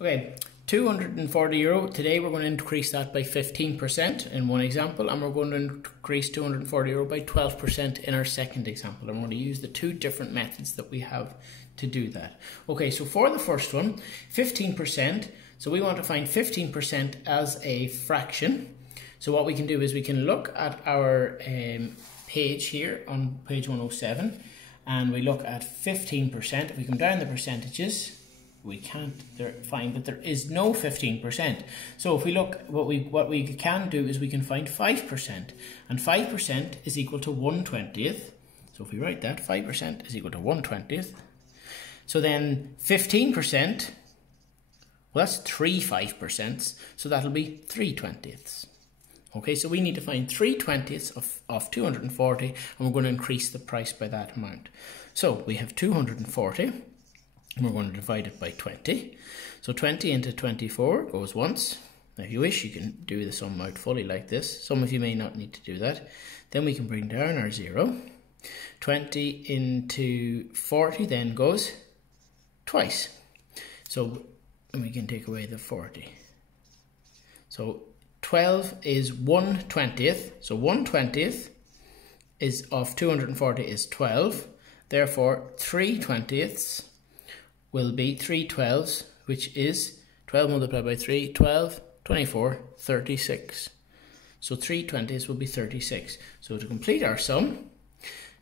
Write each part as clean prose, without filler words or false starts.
Okay, €240. Today we're going to increase that by 15% in one example, and we're going to increase €240 by 12% in our second example. I'm going to use the two different methods that we have to do that. Okay, so for the first one, 15%. So we want to find 15% as a fraction. So what we can do is we can look at our page here on page 107, and we look at 15%. If we come down the percentages, we can't find that there is no 15%. So if we look, what we can do is we can find 5%, and 5% is equal to 1/20th. So if we write that, 5% is equal to 1/20th. So then 15%, well, that's 3 5%, so that'll be 3/20ths. Okay, so we need to find 3/20ths of 240, and we're going to increase the price by that amount. So we have 240. And we're going to divide it by 20. So 20 into 24 goes once. Now if you wish, you can do the sum out fully like this. Some of you may not need to do that. Then we can bring down our 0. 20 into 40 then goes twice. So and we can take away the 40. So 12 is 1/20th. So 1/20th is of 240 is 12. Therefore 3/20ths will be 3/12, which is 12 multiplied by 3, 12, 24, 36. So 3/20ths will be 36. So to complete our sum,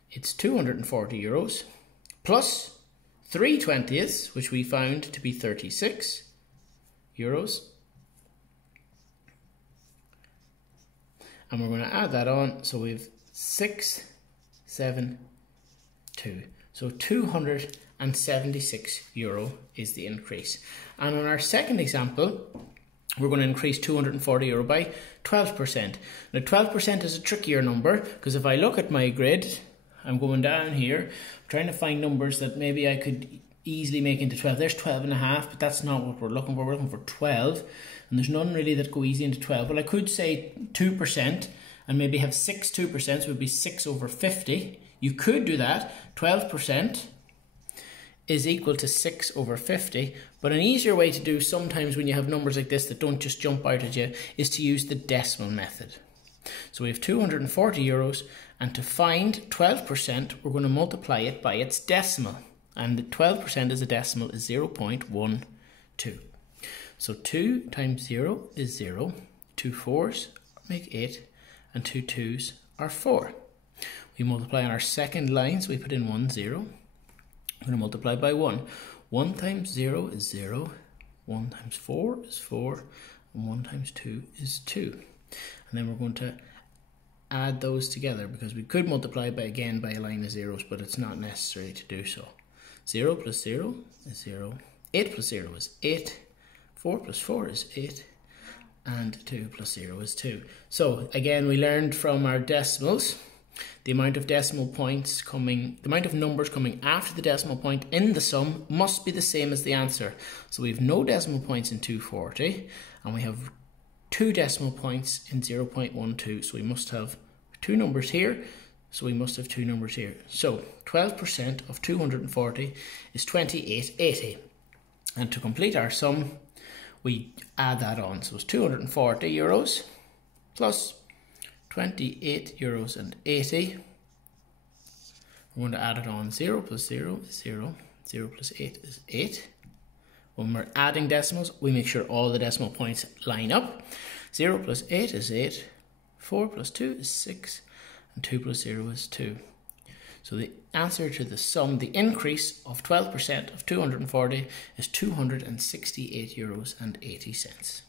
it's €240 plus 3/20ths, which we found to be €36. And we're going to add that on, so we've 672. So €276 is the increase. And on our second example, we're going to increase €240 by 12%. Now 12% is a trickier number, because if I look at my grid, I'm going down here, I'm trying to find numbers that maybe I could easily make into 12. There's 12.5, but that's not what we're looking for. We're looking for 12, and there's none really that go easy into 12. Well, I could say 2% and maybe have 6 2%, so it would be 6/50. You could do that. 12% is equal to 6/50, but an easier way to do sometimes when you have numbers like this that don't just jump out at you is to use the decimal method. So we have €240, and to find 12%, we're going to multiply it by its decimal, and the 12% as a decimal is 0.12. So 2 times 0 is 0, 2 4s make 8, and 2 2s are 4. We multiply on our second line, so we put in 1 0. We're going to multiply by 1. 1 times 0 is 0. 1 times 4 is 4. And 1 times 2 is 2. And then we're going to add those together, because we could multiply by a line of zeros, but it's not necessary to do so. 0 plus 0 is 0. 8 plus 0 is 8. 4 plus 4 is 8. And 2 plus 0 is 2. So again, we learned from our decimals, the amount of numbers coming after the decimal point in the sum must be the same as the answer. So we have no decimal points in 240, and we have 2 decimal points in 0.12. So we must have 2 numbers here, so we must have 2 numbers here. So 12% of 240 is 2880. And to complete our sum, we add that on. So it's €240 plus €28.80. We're going to add it on. 0 plus 0 is 0. 0 plus 8 is 8. When we're adding decimals, we make sure all the decimal points line up. 0 plus 8 is 8. 4 plus 2 is 6. And 2 plus 0 is 2. So the answer to the sum, the increase of 12% of 240 is €268.80.